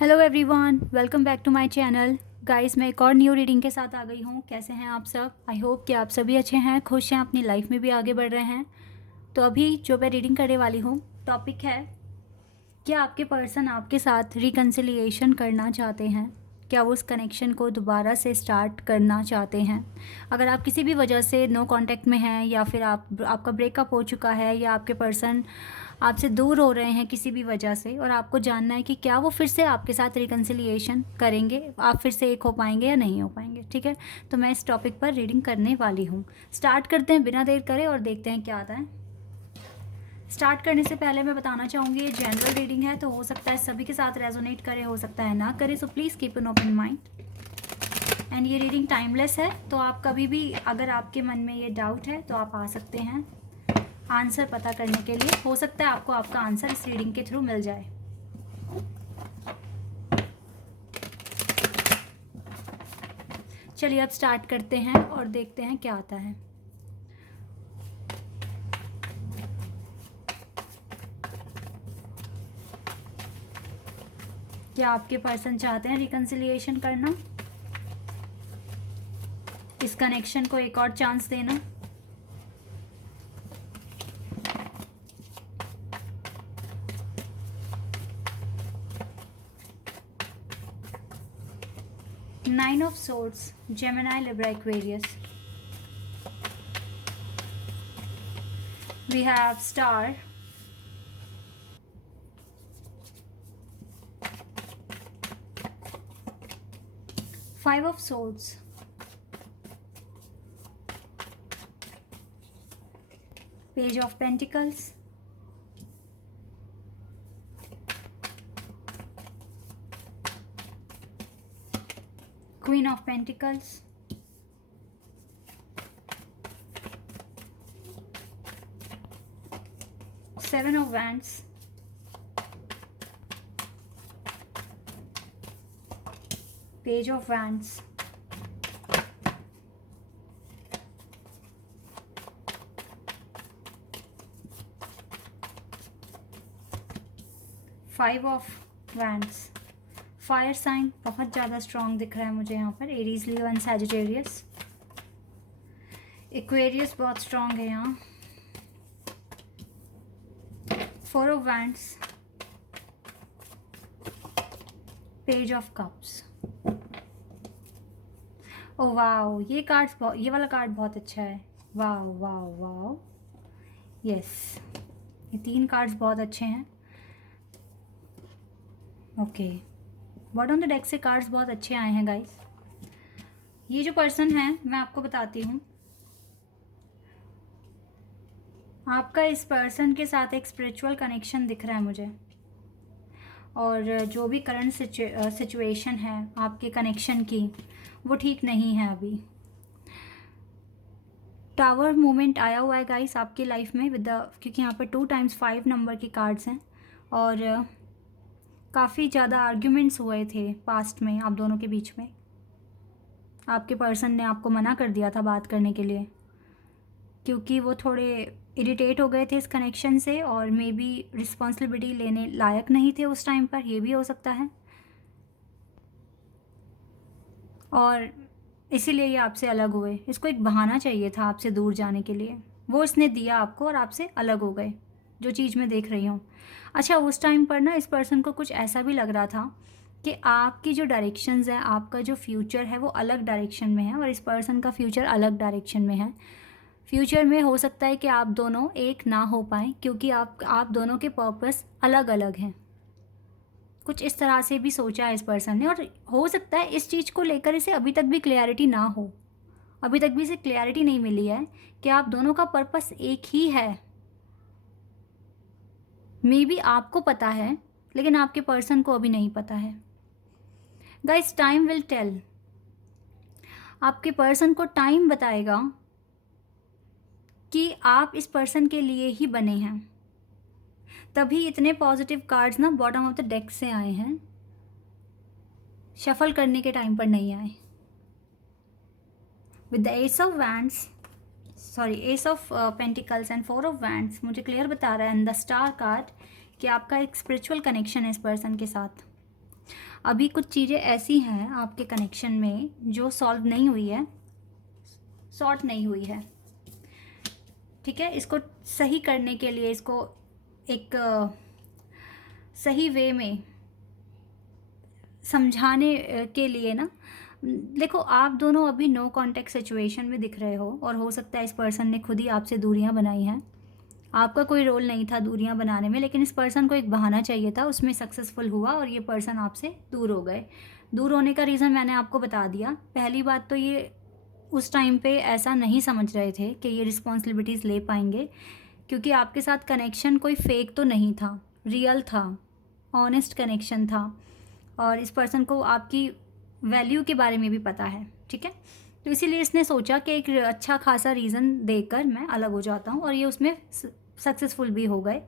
Hello everyone, welcome back to my channel. Guys, मैं एक और न्यू रीडिंग के साथ आ गई हूँ। कैसे हैं आप सब? आई होप कि आप सभी अच्छे हैं, खुश हैं, अपनी लाइफ में भी आगे बढ़ रहे हैं। तो अभी जो मैं रीडिंग करने वाली हूँ, टॉपिक है, क्या आपके पर्सन आपके साथ रिकन्सिलिएशन करना चाहते हैं? क्या वो उस कनेक्शन को दोबारा से स्टार्ट करना चाहते हैं? अगर आप किसी भी वजह से नो कांटेक्ट में हैं, या फिर आपका ब्रेकअप हो चुका है, या आपके पर्सन आपसे दूर हो रहे हैं किसी भी वजह से, और आपको जानना है कि क्या वो फिर से आपके साथ रिकन्सिलिएशन करेंगे, आप फिर से एक हो पाएंगे या नहीं हो पाएंगे। ठीक है, तो मैं इस टॉपिक पर रीडिंग करने वाली हूँ। स्टार्ट करते हैं बिना देर करे और देखते हैं क्या आता है। स्टार्ट करने से पहले मैं बताना चाहूँगी, ये जनरल रीडिंग है, तो हो सकता है सभी के साथ रेजोनेट करे, हो सकता है ना करे, so please keep an open mind. And ये रीडिंग टाइमलेस है, तो आप कभी भी अगर आपके मन में ये डाउट है तो आप आ सकते हैं आंसर पता करने के लिए। हो सकता है आपको आपका आंसर इस रीडिंग के थ्रू मिल जाए। चलिए अब स्टार्ट करते हैं और देखते हैं क्या आता है। क्या आपके पर्सन चाहते हैं रिकन्सिलिएशन करना, इस कनेक्शन को एक और चांस देना? Nine of Swords, Gemini, Libra, Aquarius. We have Star, Five of Swords, Page of Pentacles, Queen of Pentacles, Seven of Wands, Page of Wands, Five of Wands। Fire sign बहुत ज़्यादा strong दिख रहा है मुझे यहाँ पर, Aries, Leo and Sagittarius. Aquarius बहुत strong है यहाँ। Four of wands, page of cups. Oh wow, ये कार्ड्स ये वाला कार्ड बहुत अच्छा है। वाओ वाओ वाओ, यस, ये तीन कार्ड्स बहुत अच्छे हैं। ओके, बॉटम द डेक से कार्ड्स बहुत अच्छे आए हैं गाइस। ये जो पर्सन है, मैं आपको बताती हूँ, आपका इस पर्सन के साथ एक स्पिरिचुअल कनेक्शन दिख रहा है मुझे, और जो भी करंट सिचुएशन है आपके कनेक्शन की, वो ठीक नहीं है अभी। टावर मूवमेंट आया हुआ है गाइस आपकी लाइफ में विद द, क्योंकि यहाँ पर 2 टाइम्स 5 नंबर के कार्ड्स हैं, और काफ़ी ज़्यादा आर्ग्यूमेंट्स हुए थे पास्ट में आप दोनों के बीच में। आपके पर्सन ने आपको मना कर दिया था बात करने के लिए, क्योंकि वो थोड़े इरिटेट हो गए थे इस कनेक्शन से, और मे बी रिस्पॉन्सिबिलिटी लेने लायक नहीं थे उस टाइम पर, ये भी हो सकता है, और इसीलिए ये आपसे अलग हुए। इसको एक बहाना चाहिए था आपसे दूर जाने के लिए, वो इसने दिया आपको और आपसे अलग हो गए, जो चीज़ मैं देख रही हूँ। अच्छा, उस टाइम पर ना इस पर्सन को कुछ ऐसा भी लग रहा था कि आपकी जो डायरेक्शंस है, आपका जो फ्यूचर है वो अलग डायरेक्शन में है, और इस पर्सन का फ्यूचर अलग डायरेक्शन में है। फ्यूचर में हो सकता है कि आप दोनों एक ना हो पाएँ, क्योंकि आप दोनों के पर्पस अलग अलग हैं। कुछ इस तरह से भी सोचा है इस पर्सन ने, और हो सकता है इस चीज़ को लेकर इसे अभी तक भी क्लैरिटी ना हो, अभी तक भी इसे क्लैरिटी नहीं मिली है कि आप दोनों का पर्पस एक ही है। मे बी आपको पता है, लेकिन आपके पर्सन को अभी नहीं पता है। गाइस, टाइम विल टेल, आपके पर्सन को टाइम बताएगा कि आप इस पर्सन के लिए ही बने हैं। तभी इतने पॉजिटिव कार्ड्स ना बॉटम ऑफ द डेक से आए हैं, शफल करने के टाइम पर नहीं आए। With the S of wands, sorry, S of pentacles and 4 of wands मुझे क्लियर बता रहा है इन द स्टार कार्ड कि आपका एक स्पिरिचुअल कनेक्शन है इस पर्सन के साथ। अभी कुछ चीज़ें ऐसी हैं आपके कनेक्शन में जो सॉल्व नहीं हुई है, सॉर्ट नहीं हुई है, ठीक है। इसको सही करने के लिए, इसको एक सही वे में समझाने के लिए ना, देखो आप दोनों अभी नो कॉन्टेक्ट सिचुएशन में दिख रहे हो, और हो सकता है इस पर्सन ने खुद ही आपसे दूरियां बनाई हैं। आपका कोई रोल नहीं था दूरियां बनाने में, लेकिन इस पर्सन को एक बहाना चाहिए था, उसमें सक्सेसफुल हुआ और ये पर्सन आपसे दूर हो गए। दूर होने का रीज़न मैंने आपको बता दिया। पहली बात तो ये उस टाइम पे ऐसा नहीं समझ रहे थे कि ये रिस्पॉन्सिबिलिटीज़ ले पाएंगे, क्योंकि आपके साथ कनेक्शन कोई फेक तो नहीं था, रियल था, ऑनेस्ट कनेक्शन था, और इस पर्सन को आपकी वैल्यू के बारे में भी पता है, ठीक है। तो इसीलिए इसने सोचा कि एक अच्छा खासा रीज़न देकर मैं अलग हो जाता हूँ, और ये उसमें सक्सेसफुल भी हो गए।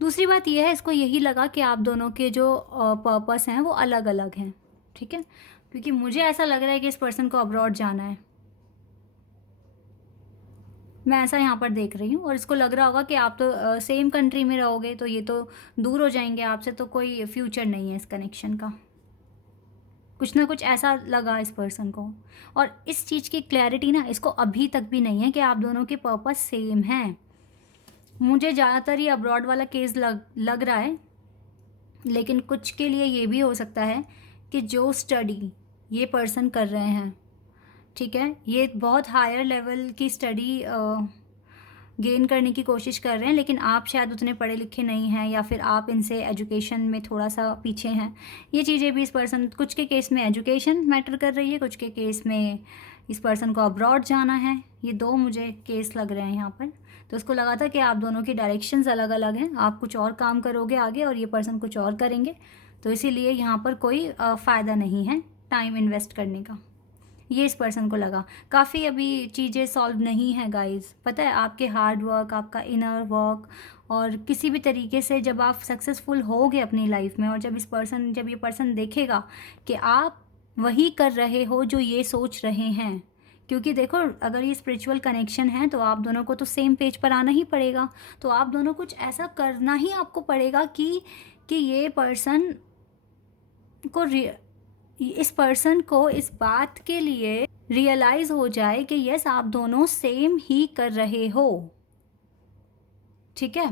दूसरी बात यह है, इसको यही लगा कि आप दोनों के जो पर्पस हैं वो अलग अलग हैं, ठीक है। क्योंकि मुझे ऐसा लग रहा है कि इस पर्सन को अब्रॉड जाना है, मैं ऐसा यहाँ पर देख रही हूँ, और इसको लग रहा होगा कि आप तो सेम कंट्री में रहोगे तो ये तो दूर हो जाएंगे आपसे, तो कोई फ्यूचर नहीं है इस कनेक्शन का। कुछ ना कुछ ऐसा लगा इस पर्सन को, और इस चीज़ की क्लैरिटी ना इसको अभी तक भी नहीं है कि आप दोनों के पर्पस सेम हैं। मुझे ज़्यादातर ये अब्रॉड वाला केस लग रहा है, लेकिन कुछ के लिए ये भी हो सकता है कि जो स्टडी ये पर्सन कर रहे हैं, ठीक है, ये बहुत हायर लेवल की स्टडी गेन करने की कोशिश कर रहे हैं, लेकिन आप शायद उतने पढ़े लिखे नहीं हैं, या फिर आप इनसे एजुकेशन में थोड़ा सा पीछे हैं। ये चीज़ें भी इस पर्सन, कुछ के केस में एजुकेशन मैटर कर रही है, कुछ के केस में इस पर्सन को अब्रॉड जाना है। ये दो मुझे केस लग रहे हैं यहाँ पर। तो उसको लगा था कि आप दोनों की डायरेक्शंस अलग अलग हैं, आप कुछ और काम करोगे आगे और ये पर्सन कुछ और करेंगे, तो इसीलिए यहाँ पर कोई फ़ायदा नहीं है टाइम इन्वेस्ट करने का, ये इस पर्सन को लगा। काफ़ी अभी चीज़ें सॉल्व नहीं है गाइस, पता है, आपके हार्ड वर्क, आपका इनर वर्क, और किसी भी तरीके से जब आप सक्सेसफुल होगे अपनी लाइफ में, और जब ये पर्सन देखेगा कि आप वही कर रहे हो जो ये सोच रहे हैं, क्योंकि देखो अगर ये स्पिरिचुअल कनेक्शन है तो आप दोनों को तो सेम पेज पर आना ही पड़ेगा, तो आप दोनों कुछ ऐसा करना ही आपको पड़ेगा कि ये पर्सन को इस पर्सन को इस बात के लिए रियलाइज़ हो जाए कि यस आप दोनों सेम ही कर रहे हो, ठीक है।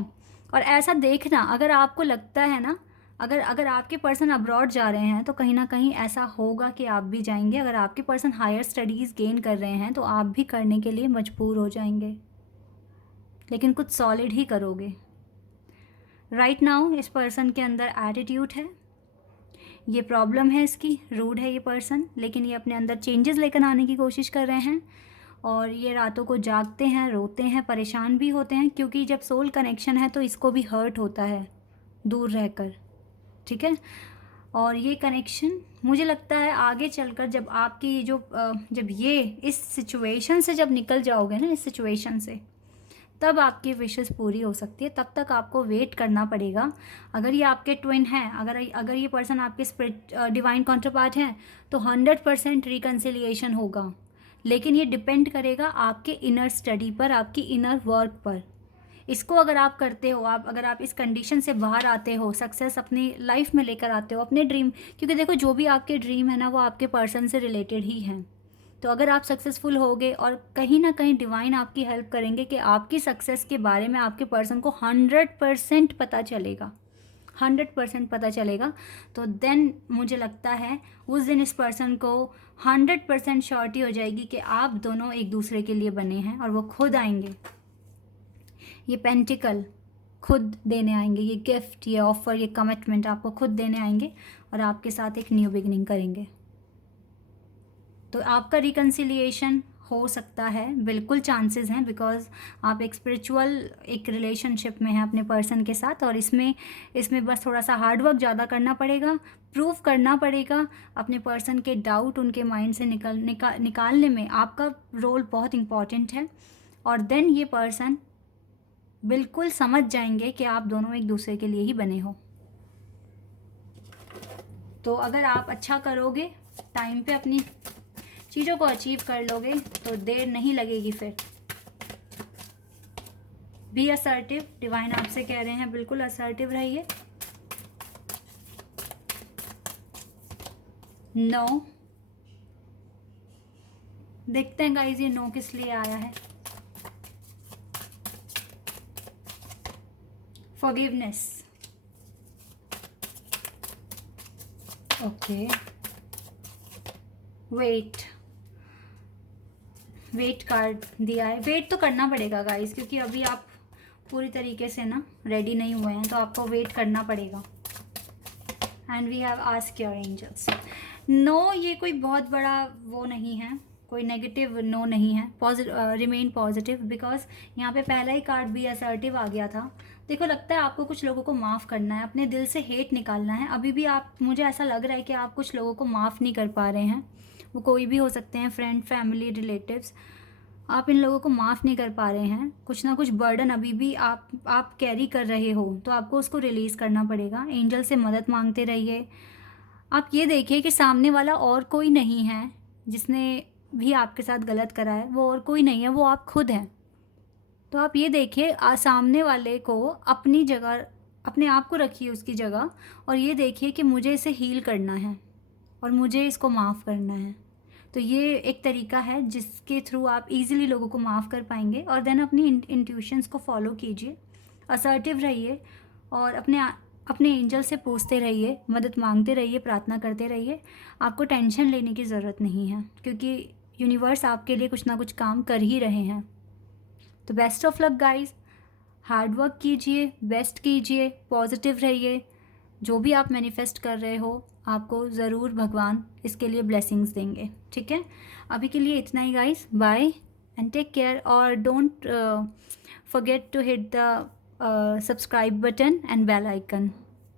और ऐसा देखना, अगर आपको लगता है ना, अगर आपके पर्सन अब्रॉड जा रहे हैं तो कहीं ना कहीं ऐसा होगा कि आप भी जाएंगे। अगर आपके पर्सन हायर स्टडीज़ गेन कर रहे हैं तो आप भी करने के लिए मजबूर हो जाएंगे, लेकिन कुछ सॉलिड ही करोगे। राइट नाउ इस पर्सन के अंदर एटीट्यूड है, ये प्रॉब्लम है इसकी, रूड है ये पर्सन, लेकिन ये अपने अंदर चेंजेस लेकर आने की कोशिश कर रहे हैं, और ये रातों को जागते हैं, रोते हैं, परेशान भी होते हैं, क्योंकि जब सोल कनेक्शन है तो इसको भी हर्ट होता है दूर रहकर, ठीक है। और ये कनेक्शन मुझे लगता है आगे चलकर जब आपकी जब ये इस सिचुएशन से जब निकल जाओगे ना, इस सिचुएशन से, तब आपकी विशेस पूरी हो सकती है। तब तक आपको वेट करना पड़ेगा। अगर ये आपके ट्विन हैं, अगर ये पर्सन आपके स्पिरिट डिवाइन काउंटरपार्ट हैं, तो 100% रिकन्सिलिएशन होगा, लेकिन ये डिपेंड करेगा आपके इनर स्टडी पर, आपकी इनर वर्क पर। इसको अगर आप करते हो, अगर आप इस कंडीशन से बाहर आते हो, सक्सेस अपनी लाइफ में लेकर आते हो, अपने ड्रीम, क्योंकि देखो जो भी आपके ड्रीम है ना वो आपके पर्सन से रिलेटेड ही हैं, तो अगर आप सक्सेसफुल होगे और कहीं ना कहीं डिवाइन आपकी हेल्प करेंगे कि आपकी सक्सेस के बारे में आपके पर्सन को 100% पता चलेगा, 100% पता चलेगा, तो देन मुझे लगता है उस दिन इस पर्सन को 100% श्योरिटी हो जाएगी कि आप दोनों एक दूसरे के लिए बने हैं, और वो खुद आएंगे, ये पेंटिकल खुद देने आएंगे, ये गिफ्ट, ये ऑफ़र, ये कमिटमेंट आपको खुद देने आएंगे, और आपके साथ एक न्यू बिगनिंग करेंगे। तो आपका रिकन्सिलिएशन हो सकता है, बिल्कुल चांसेस हैं, बिकॉज आप एक स्पिरिचुअल एक रिलेशनशिप में हैं अपने पर्सन के साथ, और इसमें बस थोड़ा सा हार्ड वर्क ज़्यादा करना पड़ेगा, प्रूव करना पड़ेगा अपने पर्सन के डाउट उनके माइंड से निकालने में आपका रोल बहुत इम्पॉर्टेंट है, और देन ये पर्सन बिल्कुल समझ जाएंगे कि आप दोनों एक दूसरे के लिए ही बने हो। तो अगर आप अच्छा करोगे, टाइम पे अपनी चीज़ों को अचीव कर लोगे, तो देर नहीं लगेगी फिर। बी असर्टिव, डिवाइन आपसे कह रहे हैं बिल्कुल असर्टिव रहिए। नो। देखते हैं गाइज ये नो किस लिए आया है। फॉरगिवनेस। ओके। वेट कार्ड दिया है। वेट तो करना पड़ेगा गाइज, क्योंकि अभी आप पूरी तरीके से ना रेडी नहीं हुए हैं, तो आपको वेट करना पड़ेगा। And we have ask your angels. No ये कोई बहुत बड़ा वो नहीं है, कोई नेगेटिव नो नहीं है। रिमेन पॉजिटिव, बिकॉज यहाँ पे पहला ही कार्ड भी असर्टिव आ गया था। देखो, लगता है आपको कुछ लोगों को माफ़ करना है, अपने दिल से हेट निकालना है। अभी भी आप, मुझे ऐसा लग रहा है कि आप कुछ लोगों को माफ़ नहीं कर पा रहे हैं। वो कोई भी हो सकते हैं, फ्रेंड, फैमिली, रिलेटिव्स। आप इन लोगों को माफ़ नहीं कर पा रहे हैं। कुछ ना कुछ बर्डन अभी भी आप कैरी कर रहे हो, तो आपको उसको रिलीज़ करना पड़ेगा। एंजल से मदद मांगते रहिए। आप ये देखिए कि सामने वाला और कोई नहीं है जिसने भी आपके साथ गलत करा है, वो और कोई नहीं है, वो आप खुद हैं। तो आप ये देखिए, सामने वाले को अपनी जगह, अपने आप को रखिए उसकी जगह, और ये देखिए कि मुझे इसे हील करना है और मुझे इसको माफ़ करना है। तो ये एक तरीका है जिसके थ्रू आप इजीली लोगों को माफ़ कर पाएंगे। और देन अपनी इंट्यूशंस को फॉलो कीजिए, असर्टिव रहिए, और अपने एंजल से पूछते रहिए, मदद मांगते रहिए, प्रार्थना करते रहिए। आपको टेंशन लेने की ज़रूरत नहीं है, क्योंकि यूनिवर्स आपके लिए कुछ ना कुछ काम कर ही रहे हैं। तो best of luck guys, hard work कीजिए, बेस्ट कीजिए, पॉजिटिव रहिए। जो भी आप मैनिफेस्ट कर रहे हो, आपको ज़रूर भगवान इसके लिए ब्लेसिंग्स देंगे। ठीक है, अभी के लिए इतना ही guys. Bye and take care, और don't forget to hit the subscribe button and bell icon.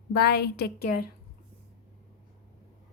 Bye, take care.